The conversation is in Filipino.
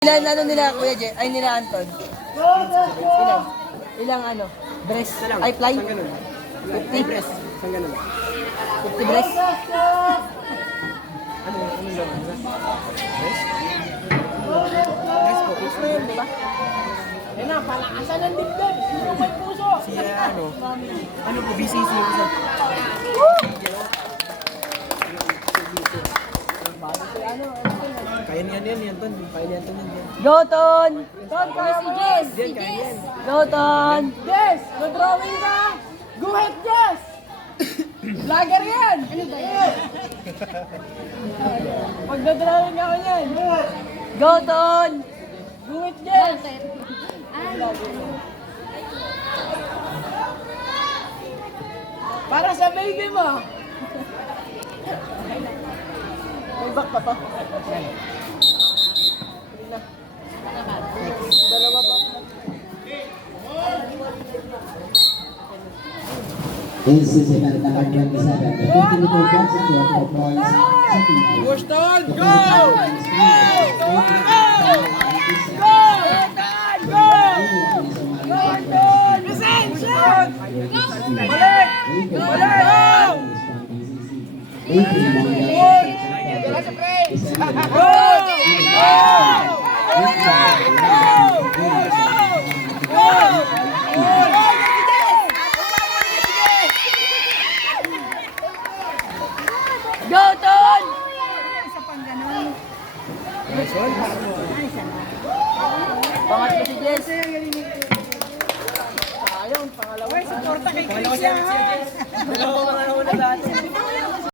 Ilan ano nila Kuya Je? Ay nila Anton? Ilang ano? Breast? Ay fly? Saan ganun? 50 breast. Saan ganun? 50 breast? Ano naman? Breast? Breast po. Breast na yun, di ba? Yan na, palakasan ng dibdib. May puso. Si ano po, BCC yung isa. Kaya niyan yan, Ton. Kaya niyan, Ton. Go Ton! Ton, kaya si Jess! Diyan, kaya niyan. Go Ton! Jess, mag-drawing ka. Go ahead, Jess. Vlogger yan. Ano ba yan? Magdadrawing ako yan. Go Ton! Go ahead, Jess. Para sa baby mo. May back pa to. Dalawa ba? This is event number 27. The 50 meter jackson to our points. Push Ton! Go! Go Ton! Pangatlo si Jess. Sayang, pangalawa. Porta kay Chris yan. Dalawa mga una dati.